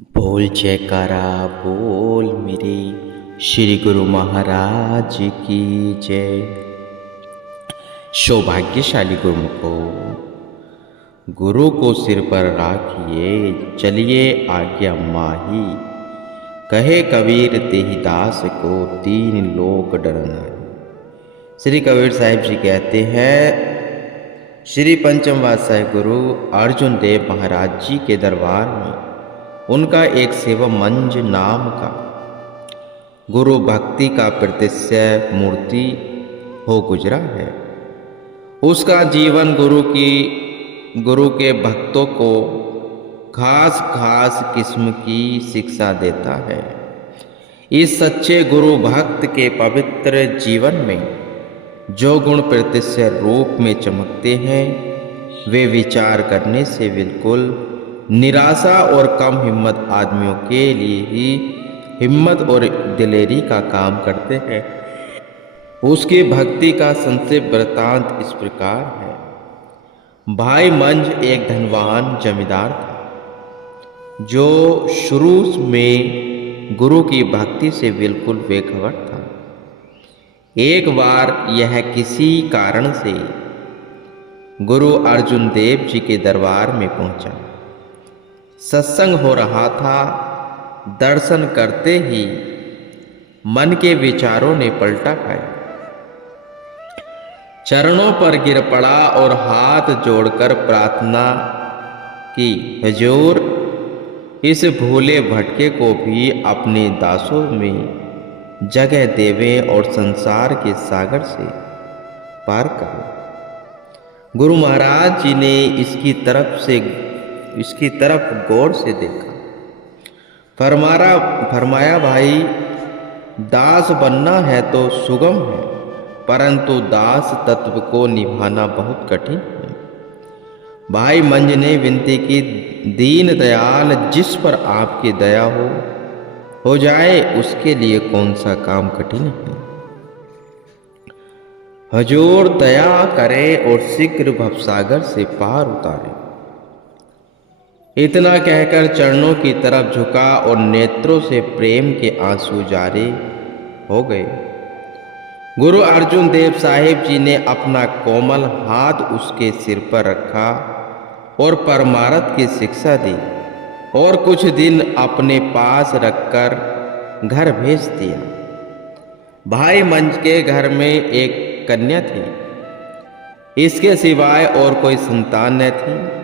बोल जयकारा बोल मेरे श्री गुरु महाराज की जय। सौभाग्यशाली गुरुमुखो, गुरु को सिर पर राखिए, चलिए आज्ञा माही। कहे कबीर तेहि दास को, तीन लोक डर नाही। श्री कबीर साहिब जी कहते हैं, श्री पंचम पातशाही गुरु अर्जुन देव महाराज जी के दरबार में उनका एक सेवा मंज नाम का गुरु भक्ति का प्रतिशय मूर्ति हो गुजरा है। उसका जीवन गुरु के भक्तों को खास खास किस्म की शिक्षा देता है। इस सच्चे गुरु भक्त के पवित्र जीवन में जो गुण प्रतिशय रूप में चमकते हैं, वे विचार करने से बिल्कुल निराशा और कम हिम्मत आदमियों के लिए ही हिम्मत और दिलेरी का काम करते हैं। उसकी भक्ति का संक्षिप्त वृत्तांत इस प्रकार है। भाई मंज एक धनवान जमींदार था, जो शुरू में गुरु की भक्ति से बिल्कुल बेखबर था। एक बार यह किसी कारण से गुरु अर्जुन देव जी के दरबार में पहुंचा। सत्संग हो रहा था। दर्शन करते ही मन के विचारों ने पलटा खाया। चरणों पर गिर पड़ा और हाथ जोड़कर प्रार्थना की, हुजूर, इस भूले भटके को भी अपने दासों में जगह देवे और संसार के सागर से पार करो। गुरु महाराज जी ने इसकी तरफ गौर से देखा। फरमाया, भाई, दास बनना है तो सुगम है, परंतु दास तत्व को निभाना बहुत कठिन है। भाई मंज ने विनती की, दीन दयाल, जिस पर आपकी दया हो जाए, उसके लिए कौन सा काम कठिन है। हुजूर दया करें और शीघ्र भवसागर से पार उतारे। इतना कहकर चरणों की तरफ झुका और नेत्रों से प्रेम के आंसू जारी हो गए। गुरु अर्जुन देव साहिब जी ने अपना कोमल हाथ उसके सिर पर रखा और परमार्थ की शिक्षा दी और कुछ दिन अपने पास रखकर घर भेज दिया। भाई मंज के घर में एक कन्या थी। इसके सिवाय और कोई संतान न थी।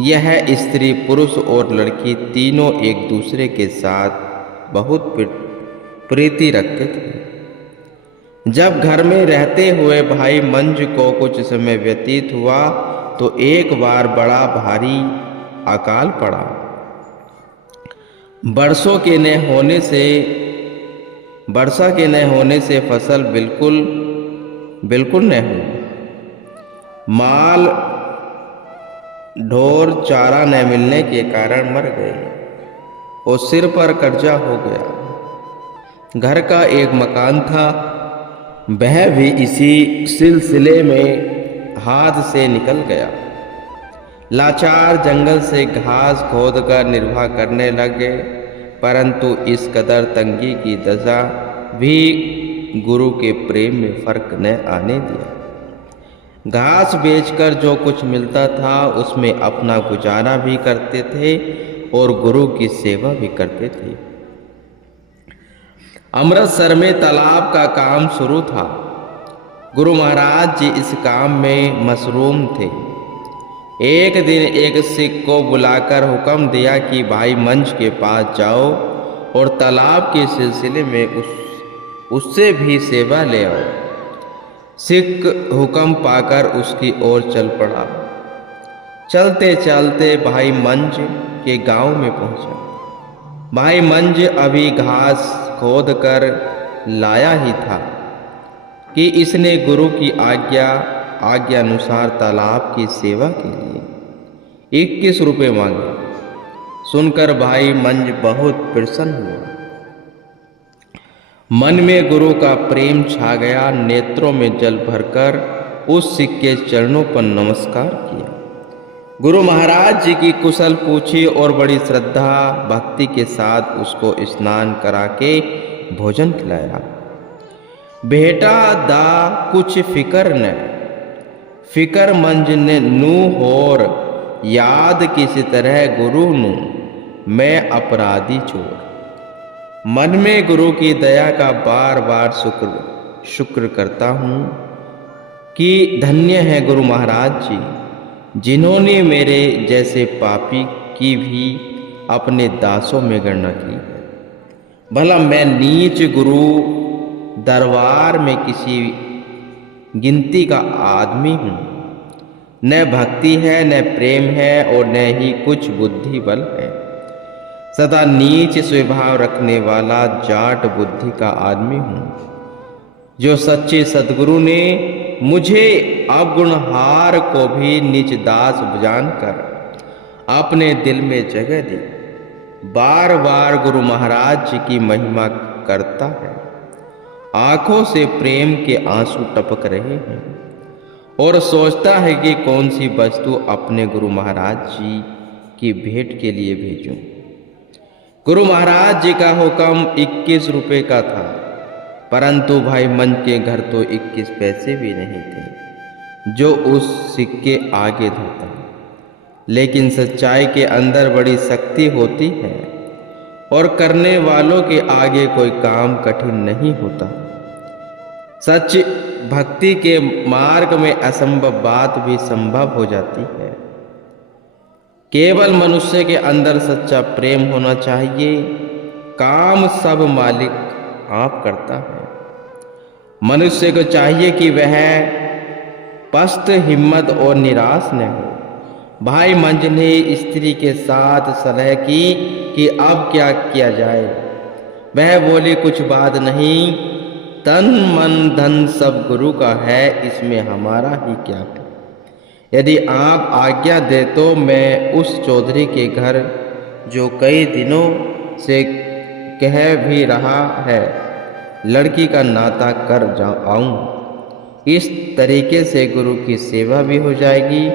यह स्त्री, पुरुष और लड़की तीनों एक दूसरे के साथ बहुत प्रीति रखते थे। जब घर में रहते हुए भाई मंज को कुछ समय व्यतीत हुआ तो एक बार बड़ा भारी अकाल पड़ा। वर्षा के न होने से फसल बिल्कुल न हुई। माल ढोर चारा न मिलने के कारण मर गए और सिर पर कर्जा हो गया। घर का एक मकान था, वह भी इसी सिलसिले में हाथ से निकल गया। लाचार जंगल से घास खोदकर निर्वाह करने लगे, परंतु इस कदर तंगी की दशा भी गुरु के प्रेम में फर्क न आने दिया। घास बेचकर जो कुछ मिलता था उसमें अपना गुजारा भी करते थे और गुरु की सेवा भी करते थे। अमृतसर में तालाब का काम शुरू था। गुरु महाराज जी इस काम में मशरूम थे। एक दिन एक सिख को बुलाकर हुक्म दिया कि भाई मंज के पास जाओ और तालाब के सिलसिले में उससे भी सेवा ले आओ। सिख हुक्म पाकर उसकी ओर चल पड़ा। चलते चलते भाई मंज के गांव में पहुंचा। भाई मंज अभी घास खोद कर लाया ही था कि इसने गुरु की आज्ञा अनुसार तालाब की सेवा के लिए 21 रुपये मांगे। सुनकर भाई मंज बहुत प्रसन्न हुआ। मन में गुरु का प्रेम छा गया। नेत्रों में जल भरकर उस सिख के चरणों पर नमस्कार किया। गुरु महाराज जी की कुशल पूछी और बड़ी श्रद्धा भक्ति के साथ उसको स्नान करा के भोजन खिलाया। बेटा दा कुछ फिकर न, फिकर मंज ने नू होर, याद किसी तरह गुरु नू मैं अपराधी चोर। मन में गुरु की दया का बार बार शुक्र करता हूँ कि धन्य है गुरु महाराज जी, जिन्होंने मेरे जैसे पापी की भी अपने दासों में गणना की है। भला मैं नीच गुरु दरबार में किसी गिनती का आदमी हूँ। न भक्ति है, न प्रेम है और न ही कुछ बुद्धि बल है। सदा नीच स्वभाव रखने वाला जाट बुद्धि का आदमी हूँ, जो सच्चे सदगुरु ने मुझे अवगुणहार को भी नीच दास जानकर अपने दिल में जगह दी। बार बार गुरु महाराज जी की महिमा करता है। आंखों से प्रेम के आंसू टपक रहे हैं और सोचता है कि कौन सी वस्तु अपने गुरु महाराज जी की भेंट के लिए भेजूं। गुरु महाराज जी का हुक्म 21 रुपए का था, परंतु भाई मंज के घर तो 21 पैसे भी नहीं थे जो उस सिक्के आगे धोता। लेकिन सच्चाई के अंदर बड़ी शक्ति होती है और करने वालों के आगे कोई काम कठिन नहीं होता। सच भक्ति के मार्ग में असंभव बात भी संभव हो जाती है। केवल मनुष्य के अंदर सच्चा प्रेम होना चाहिए। काम सब मालिक आप करता है। मनुष्य को चाहिए कि वह पस्त हिम्मत और निराश न हो। भाई मंज ने स्त्री के साथ सलाह की कि अब क्या किया जाए। वह बोली, कुछ बात नहीं, तन मन धन सब गुरु का है, इसमें हमारा ही क्या है। यदि आप आज्ञा दे तो मैं उस चौधरी के घर, जो कई दिनों से कह भी रहा है, लड़की का नाता कर आऊं। इस तरीके से गुरु की सेवा भी हो जाएगी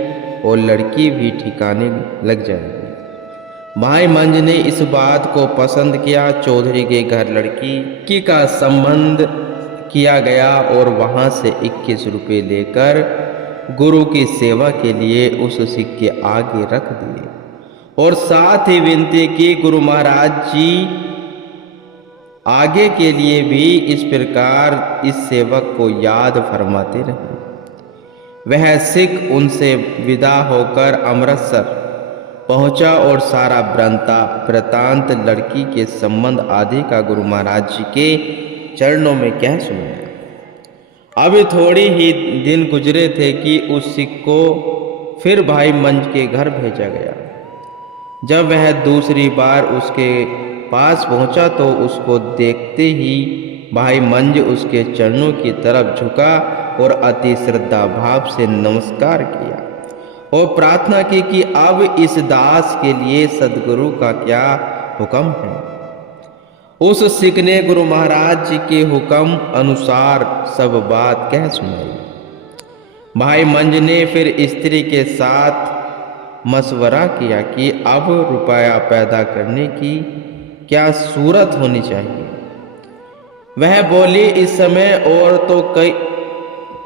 और लड़की भी ठिकाने लग जाएगी। भाई मंज ने इस बात को पसंद किया। चौधरी के घर लड़की का संबंध किया गया और वहां से 21 रुपये लेकर गुरु की सेवा के लिए उस सिक्के आगे रख दिए और साथ ही विनती की, गुरु महाराज जी आगे के लिए भी इस प्रकार इस सेवक को याद फरमाते रहे। वह सिख उनसे विदा होकर अमृतसर पहुंचा और सारा वृतांत लड़की के संबंध आदि का गुरु महाराज जी के चरणों में कह सुनाया। अभी थोड़ी ही दिन गुजरे थे कि उस सिख को फिर भाई मंज के घर भेजा गया। जब वह दूसरी बार उसके पास पहुंचा तो उसको देखते ही भाई मंज उसके चरणों की तरफ झुका और अति श्रद्धा भाव से नमस्कार किया और प्रार्थना की कि अब इस दास के लिए सदगुरु का क्या हुक्म है। उस सिख ने गुरु महाराज जी के हुक्म अनुसार सब बात कह सुनाई। भाई मंज ने फिर स्त्री के साथ मशवरा किया कि अब रुपया पैदा करने की क्या सूरत होनी चाहिए। वह बोली, इस समय और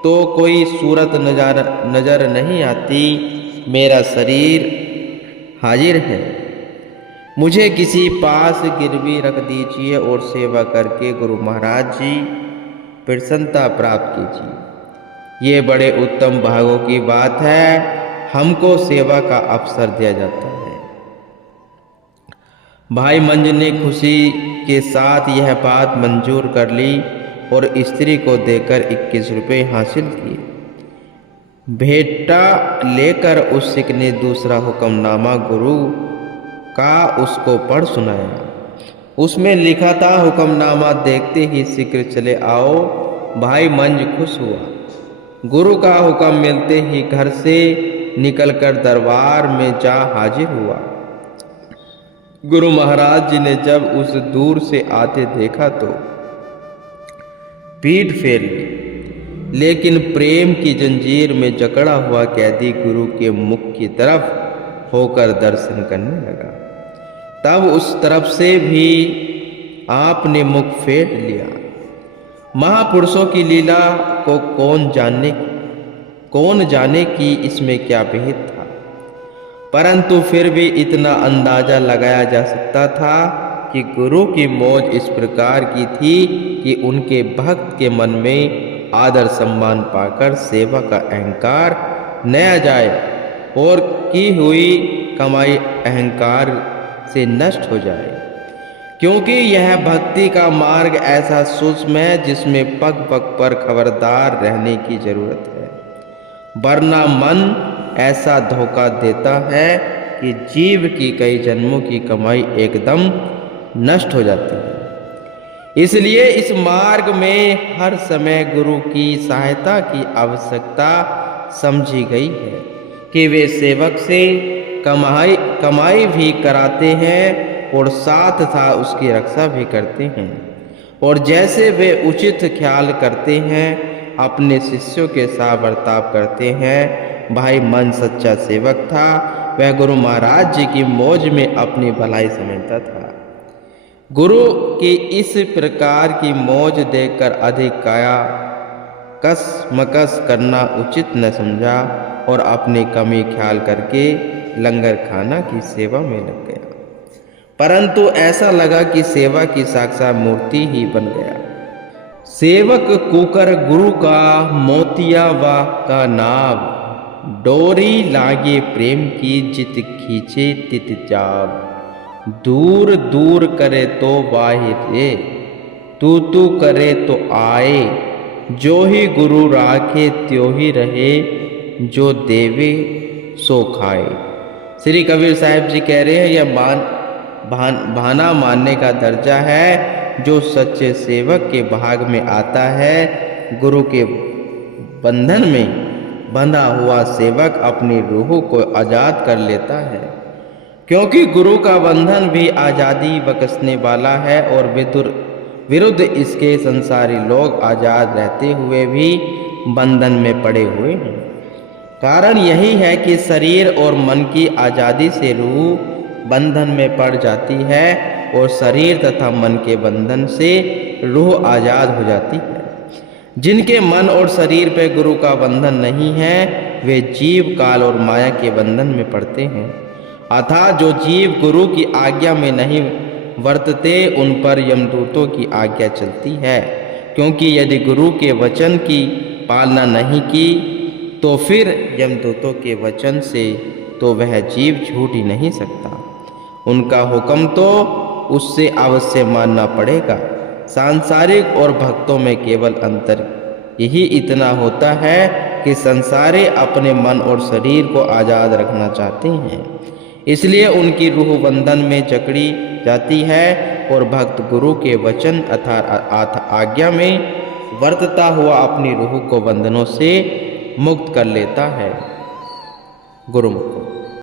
तो कोई सूरत नजर नहीं आती। मेरा शरीर हाजिर है, मुझे किसी पास गिरवी रख दीजिए और सेवा करके गुरु महाराज जी प्रसन्नता प्राप्त कीजिए। ये बड़े उत्तम भागों की बात है, हमको सेवा का अवसर दिया जाता है। भाई मंज ने खुशी के साथ यह बात मंजूर कर ली और स्त्री को देकर 21 रुपये हासिल किए। भेंटा लेकर उस सिख ने दूसरा हुक्मनामा गुरु का उसको पढ़ सुनाया। उसमें लिखा था, हुक्मनामा देखते ही शीघ्र चले आओ। भाई मंज खुश हुआ। गुरु का हुक्म मिलते ही घर से निकलकर दरबार में जा हाजिर हुआ। गुरु महाराज जी ने जब उस दूर से आते देखा तो पीठ फेर ली, लेकिन प्रेम की जंजीर में जकड़ा हुआ कैदी गुरु के मुख की तरफ होकर दर्शन करने लगा। तब उस तरफ से भी आपने मुख फेर लिया। महापुरुषों की लीला को कौन जाने कि इसमें क्या भेद था, परंतु फिर भी इतना अंदाजा लगाया जा सकता था कि गुरु की मौज इस प्रकार की थी कि उनके भक्त के मन में आदर सम्मान पाकर सेवा का अहंकार न आ जाए और की हुई कमाई अहंकार से नष्ट हो जाए। क्योंकि यह भक्ति का मार्ग ऐसा सूक्ष्म है जिसमें पग पग पर खबरदार रहने की जरूरत है, वरना मन ऐसा धोखा देता है कि जीव की कई जन्मों की कमाई एकदम नष्ट हो जाती है। इसलिए इस मार्ग में हर समय गुरु की सहायता की आवश्यकता समझी गई है कि वे सेवक से कमाई भी कराते हैं और साथ साथ उसकी रक्षा भी करते हैं, और जैसे वे उचित ख्याल करते हैं अपने शिष्यों के साथ बर्ताव करते हैं। भाई मन सच्चा सेवक था, वह गुरु महाराज जी की मौज में अपनी भलाई समझता था। गुरु की इस प्रकार की मौज देखकर अधिक काया कसमकस करना उचित न समझा और अपनी कमी ख्याल करके लंगर खाना की सेवा में लग गया। परंतु ऐसा लगा कि सेवा की साक्षात मूर्ति ही बन गया। सेवक कुकर गुरु का मोतिया वा का नाव, डोरी लागे प्रेम की जित खींचे तित जाब। दूर दूर करे तो वाहिरे, तू करे तो आए। जो ही गुरु राखे त्यों ही रहे, जो देवे सो खाए। श्री कबीर साहब जी कह रहे हैं यह भाना मानने का दर्जा है जो सच्चे सेवक के भाग में आता है। गुरु के बंधन में बंधा हुआ सेवक अपनी रूह को आजाद कर लेता है, क्योंकि गुरु का बंधन भी आजादी बख्शने वाला है और विरुद्ध इसके संसारी लोग आजाद रहते हुए भी बंधन में पड़े हुए हैं। कारण यही है कि शरीर और मन की आजादी से रूह बंधन में पड़ जाती है और शरीर तथा मन के बंधन से रूह आजाद हो जाती है। जिनके मन और शरीर पे गुरु का बंधन नहीं है वे जीव काल और माया के बंधन में पड़ते हैं। अर्थात जो जीव गुरु की आज्ञा में नहीं वर्तते उन पर यमदूतों की आज्ञा चलती है, क्योंकि यदि गुरु के वचन की पालना नहीं की तो फिर यमदूतों के वचन से तो वह जीव छूट ही नहीं सकता। उनका हुक्म तो उससे अवश्य मानना पड़ेगा। सांसारिक और भक्तों में केवल अंतर यही इतना होता है कि संसारी अपने मन और शरीर को आज़ाद रखना चाहते हैं, इसलिए उनकी रूह बंधन में जकड़ी जाती है और भक्त गुरु के वचन अर्थात आज्ञा में वर्तता हुआ अपनी रूह को बंधनों से मुक्त कर लेता है। गुरुमुख।